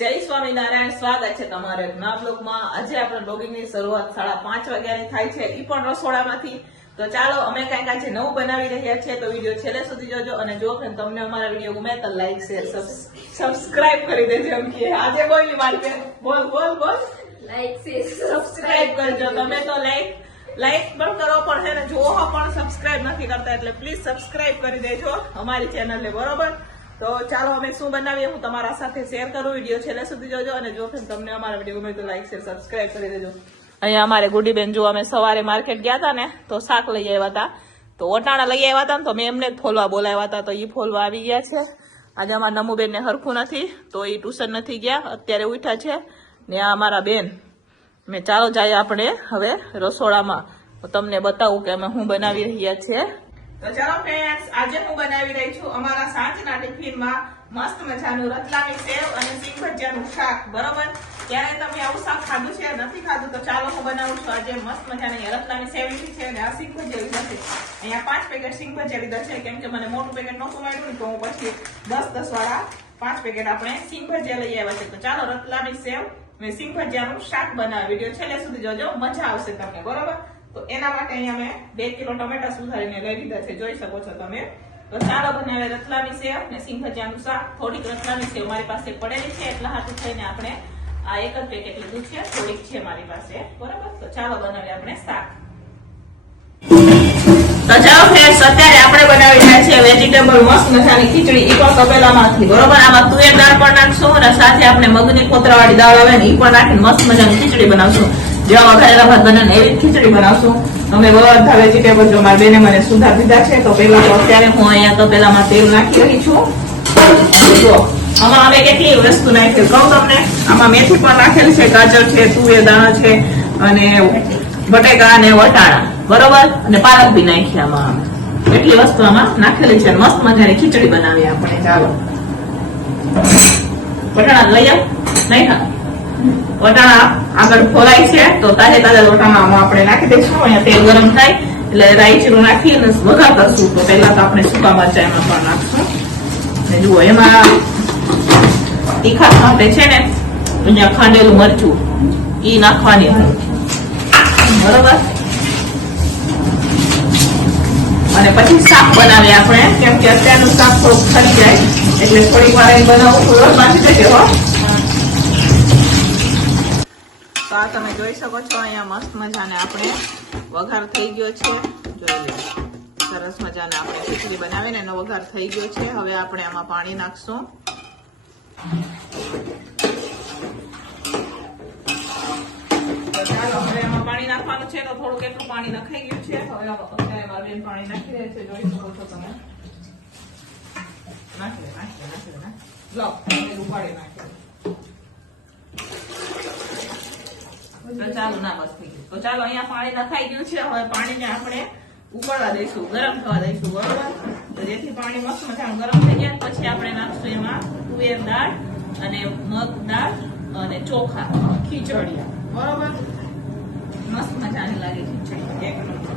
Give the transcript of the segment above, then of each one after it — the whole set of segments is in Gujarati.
જય સ્વામિનારાયણ, સ્વાગત છે તમારે નવા બ્લોગમાં। આજે આપણે બ્લોગિંગની શરૂઆત 5:30 વાગ્યાની થાય છે, ઈ પણ રસોડામાંથી। તો ચાલો અમે કંઈક આજે નવું બનાવી રહ્યા છીએ, તો વિડીયો છેલ્લે સુધી જોજો। અને જો તમને અમારા વિડીયો ગમે તો લાઈક શેર સબસ્ક્રાઇબ કરી દેજો। એમ કે આજે બોલી મારી બેન, બોલ બોલ બોલ, લાઈક શેર સબસ્ક્રાઇબ કરજો। તમે તો લાઈક પણ કરો, પણ છે ને જોવો પણ સબસ્ક્રાઇબ નથી કરતા, એટલે પ્લીઝ સબસ્ક્રાઇબ કરી દેજો અમારી ચેનલને, બરોબર? તો ચાલો અમે શું બનાવીએ હું તમારા સાથે શેર કરું, વિડીયો છેલ્લે સુધી જોજો। અને જો તમને અમારા વિડીયો ગમે તો લાઈક શેર સબસ્ક્રાઇબ કરી દેજો। અહીંયા અમારે ગુડીબેન જો અમે સવારે માર્કેટ ગયા હતા ને, તો શાક લઈ આવ્યા હતા, તો વટાણા લઈ આવ્યા હતા ને, તો મેં એમને જ ફોલવા બોલાવ્યા હતા, તો એ ફોલવા આવી ગયા છે। આજે અમારા નમુબેન ને હરખું નથી, તો એ ટ્યુશન નથી ગયા, અત્યારે ઉઠ્યા છે ને આ અમારા બેન। મેં ચાલો જાય આપણે હવે રસોડામાં, તો તમને બતાવું કે અમે શું બનાવી રહ્યા છીએ। તો ચાલો ફ્રેન્ડ્સ, આજે હું બનાવી રહી છું અમારા સાંજના ટિફિનમાં મસ્ત મજાનું રતલામી સેવ અને સિંગ ભજીયાનું શાક, બરોબર? ત્યારે તમે આવું શાક ખાધું છે નથી ખાધું, તો ચાલો હું બનાવું છું આજે મસ્ત મજાની રતલામી સેવ લીધી છે અને આ સિંગ ભજીયા લીધા છે। અહીંયા 5 પેકેટ સિંગ ભજીયા લીધા છે, કેમ કે મને મોટું પેકેટ નહોતું મળ્યું, તો હું પછી 10 વાળા 5 પેકેટ આપણે સિંગ ભજીયા લઈ આવ્યા છે। તો ચાલો રતલામી સેવ અને સિંગ ભજીયાનું શાક બનાવી, વિડીયો છેલ્લે સુધી જોજો, મજા આવશે તમને, બરોબર? તો એના માટે અહીંયા મેં 2 કિલો ટમેટા સુધારીને લઈ લીધા છે, જોઈ શકો છો તમે। તો ચાલો બનાવે રતલામી સેવ અને સિંગ ભજીયાનું શાક। થોડીક રતલામી સેવ મારી પાસે પડેલી છે, એટલા હાથું થઈને આપણે આ એક જ પેકેટ લીધું છે, થોડીક છે મારી પાસે, બરાબર? તો ચાલો બનાવીએ આપણે શાક। તો ચાલો ફ્રેન્ડ્સ, અત્યારે આપણે બનાવી રહ્યા છીએ વેજીટેબલ મસ્ત મજાની ખીચડી, ઈ પણ તપેલામાંથી, બરોબર? આમાં તુવેર દાળ પણ નાખશું અને સાથે આપણે મગની કોતરાવાળી દાળ આવે ને ઈ પણ નાખીને મસ્ત મજાની ખીચડી બનાવશું। જેવા વઘારેલા ભાત બનાવીને એવી ખીચડી બનાવશું। અમે બધા વેજીટેબલ જો મારી બેને મને સુધાર દીધા છે, તો પેલા તો અત્યારે હું અહીંયા તપેલામાં તેલ નાખી રહી છું। જો આમાં અમે કેટલી વસ્તુ નાખી કહું તમને, આમાં મેથી પણ નાખેલી છે, ગાજર છે, તુવેર દાણા છે અને બટેકા અને વટાણા, બરોબર? અને પાલક બી નાખી, આમાં એટલી વસ્તુ આમાં નાખેલી છે। મસ્ત મજાની ખીચડી બનાવીએ આપણે, ચાલો। વટાણા લઈ આવ, નહીં ખા વટાણા આગળ ફોલાય છે, તો તાજે તાજા વટાણામાં આપણે નાખી દઈશું। અહીંયા તેલ ગરમ થાય એટલે રાઈ જીરું નાખી અને વઘાર કરશું। તો પહેલા તો આપણે સૂકા મરચાં એમાં પણ નાખશું, ને જુઓ એમાં તીખા માટે છે ને અહીંયા ખાંડેલું મરચું ઈ નાખવાની, બરોબર? અને પછી શાક બનાવીએ આપણે, કેમ કે અત્યારનું શાક થોડુંક ખરી જાય, એટલે થોડીક વાર બનાવવું, થોડું બાંધી દેજો હો। તો આ તમે જોઈ શકો છો, અહીંયા મસ્ત મજાને આપણે વઘાર થઈ ગયો છે, જોઈ લો સરસ મજાને આપણે ખીચડી બનાવીને એનો વઘાર થઈ ગયો છે। હવે આપણે આમાં પાણી નાખશું, તો ચાલો હવે આમાં પાણી નાખવાનું છે, તો થોડુંક એટલું પાણી નખાઈ ગયું છે। હવે અત્યારે મારી બેન પાણી નાખી રહે છે, જોઈ શકો છો તમે। નાખી દે લો, ઉપાડી નાખી। તો ચાલો ના બસ થઈ ગયું, તો ચાલો અહીંયા પાણી નખાઈ ગયું છે। હવે પાણીને આપણે ઉકળવા દઈશું, ગરમ થવા દઈશું, બરોબર? તો જેથી પાણી મસ્ત મજાનું ગરમ થઈ જાય, પછી આપણે નાખશું એમાં તુવેર દાળ અને મગ દાળ અને ચોખા ખીચડિયા, બરોબર? મસ્ત મજાની લાગે ખીચડી, એક નંબર।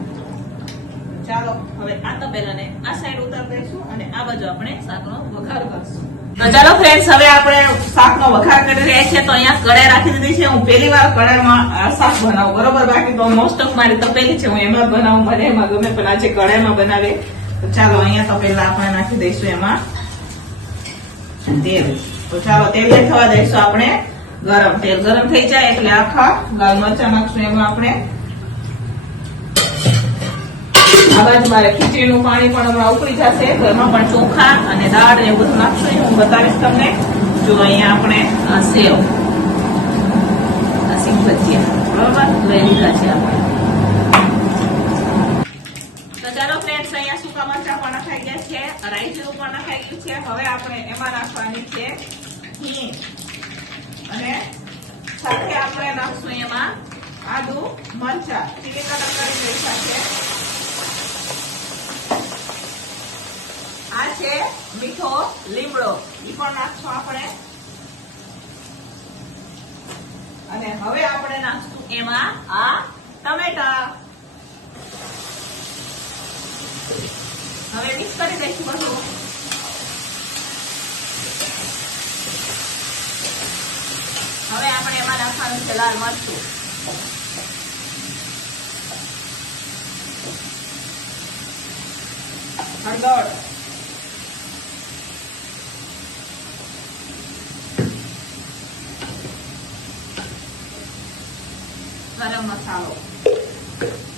ચાલો હવે આ તપેલાને આ સાઈડ ઉતાર દઈશું અને આ બાજુ આપણે શાકનો વઘાર કરશું। તો ચાલો ફ્રેન્ડ્સ, હવે આપણે શાકનો વઘાર કરી રહ્યા છીએ। તો અહીંયા કઢાઈ રાખી દીધી છે, હું પહેલી વાર કઢાઈમાં શાક બનાવું, બરોબર? બાકી તો મોસ્ટ ઓફ મારી તપેલી છે, હું એમાં બનાવું, મને એમાં ગમે, પણ આજે કઢાઈમાં બનાવે। તો ચાલો અહીંયા તો પહેલા આપણે નાખી દઈશું એમાં તેલ। તો ચાલો તેલ થવા દઈશું આપણે ગરમ, તેલ ગરમ થઈ જાય એટલે આખા લાલ મરચાં નાખશું એમાં આપણે। આ બાજુ મારે ખીચડીનું પાણી પણ હમણાં ઉકળી જશે, તો એમાં પણ ચોખા અને દાળ ને બધું નાખશું, હું બતાવીશ તમને। જો અહીંયા આપણે આ સેવ, આ સિંગ ભજીયા, બરોબર લઈ લીધા છે આપણે। તો ચાલો ફ્રેન્ડ્સ, અહીંયા સૂકા મરચાં પણ નખાઈ ગયા છે, રાઈ જીરું પણ નખાઈ ગયું છે। હવે આપણે એમાં નાખવાની છે હિંગ અને સાથે આપણે નાખશું એમાં આદુ મરચાં ચીલી કલર કરી નાખ્યા છે। આ છે મીઠો લીમડો, ઈ પણ નાખશું આપણે। અને હવે આપણે નાખશું એમાં આ ટમેટા। હવે મિક્સ કરી દઈશું બધું। હવે આપણે એમાં નાખવાનું છે લાલ મરચું, હળદર, ગરમ મસાલો,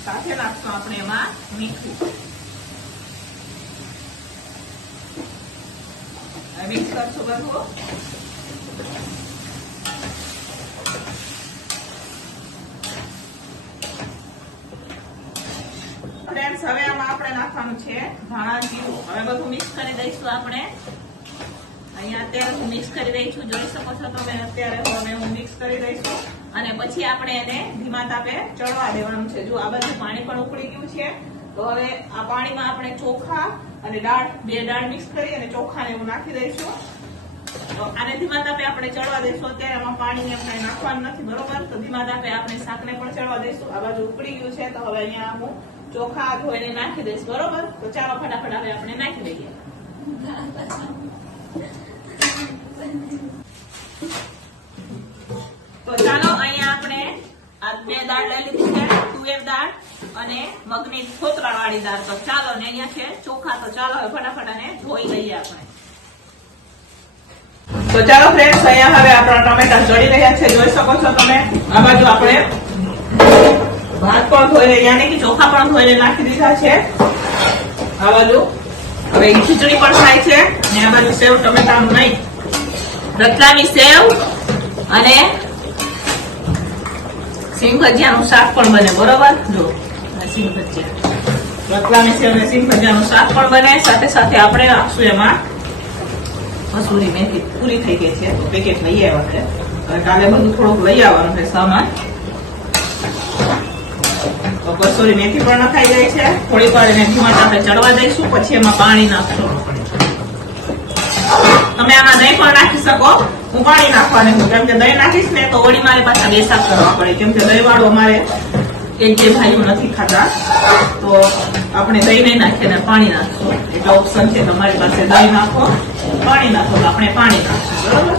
સાથે નાખશું આપણે એમાં મીઠું. મિક્સ કરશું બધું. ફ્રેન્ડ્સ, હવે આમાં આપણે નાખવાનું છે ધાણા જીરું. હવે બધું મિક્સ કરી દઈશું આપણે. અહીંયા અત્યારે હું મિક્સ કરી રહી છું, જોઈ શકો છો તમે. અત્યારે હવે હું મિક્સ કરી દઈશું અને પછી આપણે એને ધીમા તાપે ચડવા દેવાનું છે. જો આ બધું પાણી પણ ઉકળી ગયું છે, તો હવે આ પાણીમાં આપણે ચોખા અને દાળ, બે દાળ મિક્સ કરી અને ચોખાને એવું નાખી દઈશું. તો આને ધીમા તાપે આપણે ચડવા દઈશું. અત્યારે આમાં પાણીને આપણે નાખવાનું નથી, બરોબર? તો ધીમા તાપે આપણે શાકને પણ ચડવા દઈશું. આ બાજુ ઉકળી ગયું છે, તો હવે અહીંયા હું ચોખા ધોઈને નાખી દઈશ, બરોબર? તો ચાલો ફટાફટ હવે આપણે નાખી દઈએ. તો ચાલો, અહીંયા આપણે આ બે દાળ લઈ લીધી છે, તુવેર દાળ અને મગની ફોતરા વાળી દાળ. તો ચાલો, ને અહીંયા છે ચોખા. તો ચાલો હવે ફટાફટ આને ધોઈ લઈએ આપણે. તો ચાલો ફ્રેન્ડ્સ, અહીંયા હવે આપણા ટમેટા ચડી રહ્યા છે, જોઈ શકો છો તમે. આ બાજુ આપણે ભાત પણ ધોઈને, યાની કે ચોખા પણ ધોઈને નાખી દીધા છે. આ બાજુ હવે ખીચડી પણ થાય છે, ને આ બાજુ સેવ ટમેટાનું નહીં, રતલામી સેવ અને સિંગ ભજીયાનું શાક પણ બને, બરોબર? જો સિંગ ભજીયા, રતલામી સેવ અને સિંગ ભજીયાનું શાક પણ બને. સાથે સાથે આપણે નાખશું એમાં કસૂરી મેથી. પૂરી થઈ ગઈ છે, તો પેકેટ લઈ આવ્યા છે. અને કાલે બધું થોડુંક લઈ આવવાનું છે સામાન. તો કસૂરી મેથી પણ નખાઈ ગઈ છે. થોડીક વાર એને ધીમા તાપે ચડવા દઈશું, પછી એમાં પાણી નાખશું. તમે આમાં દહીં પણ નાખી શકો. હું પાણી નાખવાની છું, કેમ કે દહીં નાખીશ ને તો વળી મારે પાછા બે શાક કરવા પડે, કેમ કે દહીં વાળું અમારે એક જે ભાઈઓ નથી ખાતા. તો આપણે દહીં નહીં નાખીએ ને પાણી નાખશું. એટલે ઓપ્શન છે તમારી પાસે, દહીં નાખો, પાણી નાખો. તો આપણે પાણી નાખશું, બરોબર?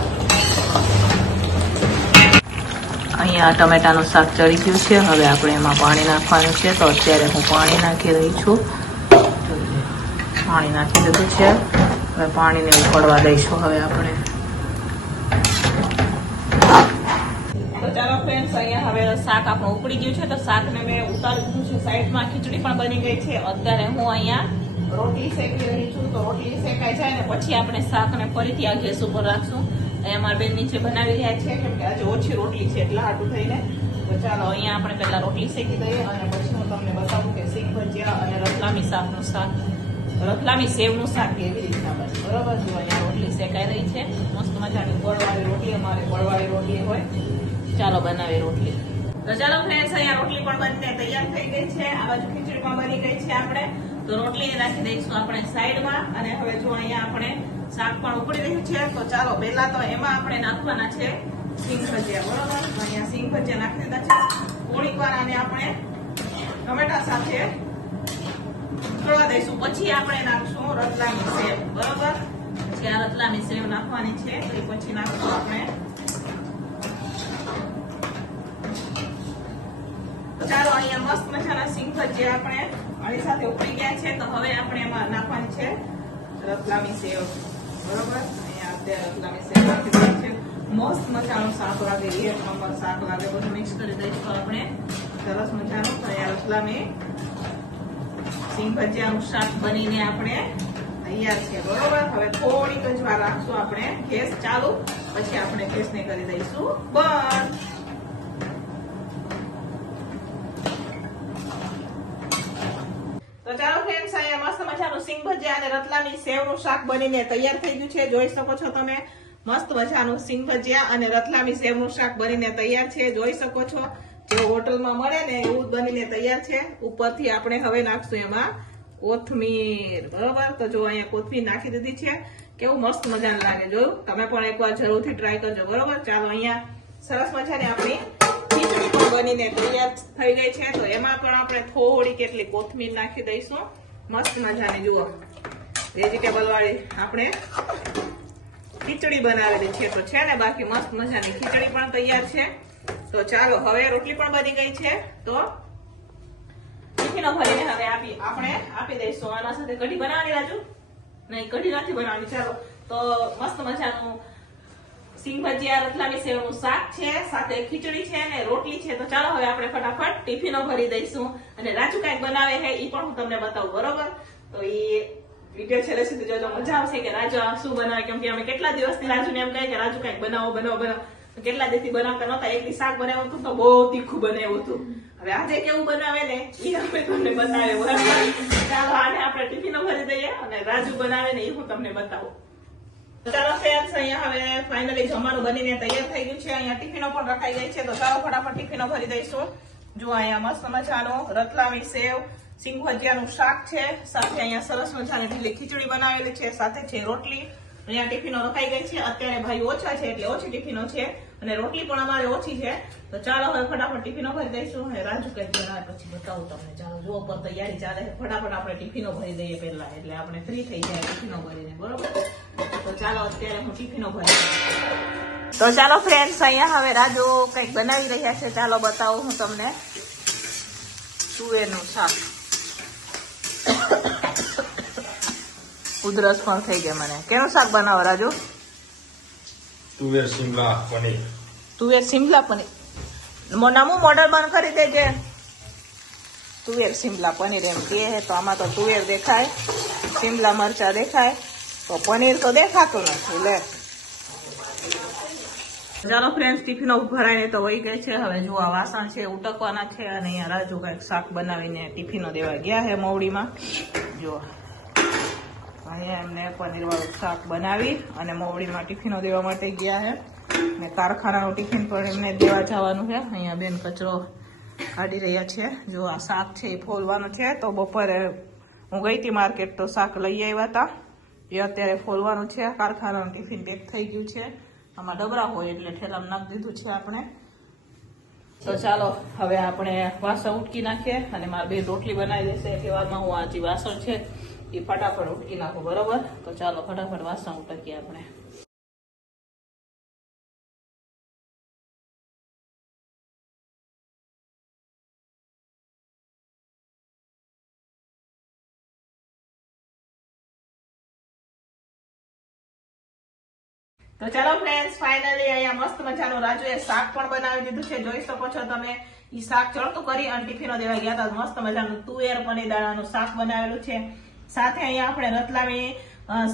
અહીંયા ટમેટાનું શાક ચડી ગયું છે. હવે આપણે એમાં પાણી નાખવાનું છે. તો અત્યારે હું પાણી નાખી રહી છું. પાણી નાખી દીધું છે. હવે પાણીને ઉકળવા દઈશું હવે આપણે. તો ચાલો ફ્રેન્ડ્સ, અહીંયા હવે શાક આપણું ઉકળી ગયું છે. તો શાકને મેં ઉતારી દીધું છે સાઈડમાં. ખીચડી પણ બની ગઈ છે. અત્યારે હું અહીંયા રોટલી શેકી રહી છું. તો રોટલી શેકાઈ જાય ને પછી આપણે શાકને ફરીથી આ ગેસ ઉપર રાખશું. અહીંયા મારા બેન નીચે બનાવી રહ્યા છે, કેમ કે આજે ઓછી રોટલી છે એટલે હાટું થઈને. તો ચાલો, અહીંયા આપણે પહેલા રોટલી શેકી દઈએ અને પછી હું તમને બતાવું કે સિંગ ભજીયા અને રતલામી શાકનું શાક, રતલામી સેવનું શાક કેવી રીતના બને, બરોબર? જો અહીંયા રોટલી શેકાઈ રહી છે, મસ્ત મજાની ગોળવાળી રોટલી. અમારે ગોળવાળી રોટલી હોય. ચાલો બનાવીએ રોટલી. તો ચાલો ફ્રેન્ડ્સ, અહીંયા રોટલી પણ બનીને તૈયાર થઈ ગઈ છે. આ બાજુ ખીચડી પણ બની ગઈ છે. આપણે તો રોટલી નાખી દઈશું આપણે સાઈડમાં. અને હવે જો અહીંયા આપણે શાક પણ ઉકળી રહ્યું છે. તો ચાલો, પહેલા તો એમાં આપણે નાખવાના છે સિંગ ભજીયા, બરોબર? અહીંયા સિંગ ભજીયા નાખી દીધા છે. થોડીક વાર આને આપણે ટમેટા સાથે ઉકળવા દઈશું. પછી આપણે નાખશું રતલામી સેવ, બરોબર? પછી આ રતલામી સેવ નાખવાની છે. તો પછી નાખશું આપણે. ચાલો, અહીંયા મસ્ત મજાના સિંગ ભજીયા આપણે આની સાથે ઉકળી ગયા છે. તો હવે આપણે એમાં નાખવાની છે રતલામી સેવ, બરોબર? અહીંયા અત્યારે રતલામી સેવ નાખી દીધી છે. મસ્ત મજાનું શાક લાગે, એક નંબર શાક લાગે. બધું મિક્સ કરી દઈશું આપણે સરસ મજાનું. તો અહીંયા રતલામી સિંગ ભજીયાનું શાક બનીને આપણે તૈયાર છે, બરોબર? હવે થોડીક જ વાર રાખશું આપણે ગેસ ચાલુ, પછી આપણે ગેસને કરી દઈશું બંધ. તો ચાલો ફ્રેન્ડ્સ, અહીંયા મસ્ત મજાનું સિંગ ભજીયા અને રતલામી સેવનું શાક બનીને તૈયાર થઈ ગયું છે. જોઈ શકો છો તમે. મસ્ત મજાનું સિંગ ભજીયા અને રતલામી સેવનું શાક બનીને તૈયાર છે. જોઈ શકો છો, જે હોટલમાં મળે ને એવું બનીને તૈયાર છે. ઉપરથી આપણે હવે નાખશું એમાં કોથમીર, બરોબર? તો જો અહીંયા કોથમીર નાખી દીધી છે. કેવું મસ્ત મજાનું લાગે. જોયું? તમે પણ એકવાર જરૂરથી ટ્રાય કરજો, બરોબર? ચાલો, અહીંયા સરસ મજાની આપણી ખીચડી પણ બનીને તૈયાર થઈ ગઈ છે. તો એમાં પણ આપણે થોડી કેટલી કોથમીર નાખી દઈશું. મસ્ત મજાની જુઓ વેજીટેબલ વાળી આપણે ખીચડી બનાવેલી છે તો છે ને બાકી મસ્ત મજાની ખીચડી પણ તૈયાર છે. તો ચાલો હવે રોટલી પણ બની ગઈ છે તો ટિફિનો ભરીને હવે આપણે આપી દઈશું. આના સાથે કઢી બનાવવાની રાજુ? નહીં, કઢી નથી બનાવવાની. ચાલો તો મસ્ત મજાનું સિંગ ભજીયા રતલામી સેવનું શાક છે, સાથે ખીચડી છે અને રોટલી છે. તો ચાલો હવે આપણે ફટાફટ ટિફિનો ભરી દઈશું. અને રાજુ કઈક બનાવે છે એ પણ હું તમને બતાવું, બરોબર? તો એ વિડીયો છેલ્લે સુધી જોજો, મજા આવશે કે રાજુ શું બનાવે. કેમ કે અમે કેટલા દિવસથી રાજુને એમ કહે કે રાજુ કઈક બનાવો. કેટલા દિવસથી બનાવતા નહોતા. એક દી શાક બનાવ્યું હતું તો બહુ તીખું બનાવ્યું હતું. હવે આજે કેવું બનાવે ને એ અમે તમને બતાવે, બરાબર? ચાલો આને આપણે ટિફિનો ભરી દઈએ અને રાજુ બનાવે ને એ હું તમને બતાવું. ચાલો ફ્રેન્ડ્સ, અહીંયા હવે ફાઇનલી જમવાનું બનીને તૈયાર થઈ ગયું છે. અહીંયા ટિફિનો પણ રખાઈ ગઈ છે. તો ચાલો ફટાફટ ટિફિનો ભરી દઈશું. જો અહીંયા મસ્ત મજાનો રતલામી સેવ સિંગ ભજીયાનું શાક છે, સાથે અહીંયા સરસ મજાની ઢીલી ખીચડી બનાવેલી છે, સાથે છે રોટલી. અહીંયા ટિફિનો રખાઈ ગઈ છે. અત્યારે ભાઈ ઓછા છે એટલે ઓછી ટિફિનો છે અને રોટલી પણ અમારે ઓછી છે. તો ચાલો હવે ફટાફટ ટિફિનો ભરી દઈશું. અને રાજુ કઈ બનાવે પછી બતાવું તમને. ચાલો જુઓ પર તૈયારી ચાલે છે. ફટાફટ આપણે ટિફિનો ભરી દઈએ પહેલા, એટલે આપણે ફ્રી થઈ જાય ટિફિનો ભરીને, બરોબર? તો ચાલો અત્યારે હું ટિફિનો ભરી. તો ચાલો ફ્રેન્ડ્સ, અહીંયા હવે રાજુ કઈક બનાવી રહ્યા છે. ચાલો બતાવું હું તમને. તુવેરનું શાક. ઉધરસ પણ થઈ ગઈ મને. કેનું શાક બનાવો રાજુ? તુવેર શિમલા પનીર. તુવેર શિમલા પનીર. નામું મોડલ બંધ કરી દેજે. તુવેર શિમલા પનીર એમ કે તો આમાં તો તુવેર દેખાય, શિમલા મરચા દેખાય, તો પનીર તો દેખાતું નથી. લે ચાલો ફ્રેન્ડ્સ, ટિફિનો ભરાઈને તો વહી ગઈ છે. હવે જો આ વાસણ છે ઉટકવાના છે અને અહીંયા રાજુ કઈક શાક બનાવીને ટિફિનો દેવા ગયા છે મોવડીમાં. જો અહીંયા એમને પનીર વાળું શાક બનાવી અને મોવડીમાં ટિફિનો દેવા માટે ગયા છે. ને કારખાનાનું ટિફિન પણ એમને દેવા જવાનું છે. અહીંયા બેન કચરો કાઢી રહ્યા છે. જો આ શાક છે એ ફોલવાનું છે. તો બપોરે હું ગઈ હતી માર્કેટ તો શાક લઈ આવ્યા હતા. એ અત્યારે ફોલવાનું છે. કારખાનાનું ટિફિન પેક થઈ ગયું છે. આમાં ડબરા હોય એટલે ઠેલામાં નાખી દીધું છે આપણે. તો ચાલો હવે આપણે વાસણ ઉટકી નાખીએ અને મારે બે રોટલી બનાવી દેશે. એવામાં હું આ જે વાસણ છે એ ફટાફટ ઉટકી નાખું, બરોબર? તો ચાલો ફટાફટ વાસણ ઉટકીએ આપણે. તો ચાલો ફ્રેન્ડ્સ, ફાઇનલી અહીંયા મસ્ત મજાનું રાજુએ શાક પણ બનાવી દીધું છે. જોઈ શકો છો તમે. ઈ શાક ચડતું કરી અને ટિફિનો દેવા ગયા હતા. મસ્ત મજાનું તુવેર પનીર દાણાનું શાક બનાવેલું છે. સાથે અહીંયા આપણે રતલામી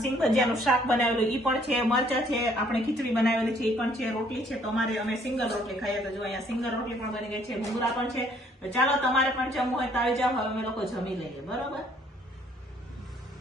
સિંગ ભજીયાનું શાક બનાવેલું ઈ પણ છે, મરચા છે, આપણે ખીચડી બનાવેલી છે ઈ પણ છે, રોટલી છે. તો અમે સિંગલ રોટલી ખાઈએ. તો જો અહીંયા સિંગલ રોટલી પણ બની ગઈ છે, ઘૂંગરા પણ છે. તો ચાલો તમારે પણ જમવું હોય તો આવી જાઓ. હવે અમે લોકો જમી લઈએ, બરોબર?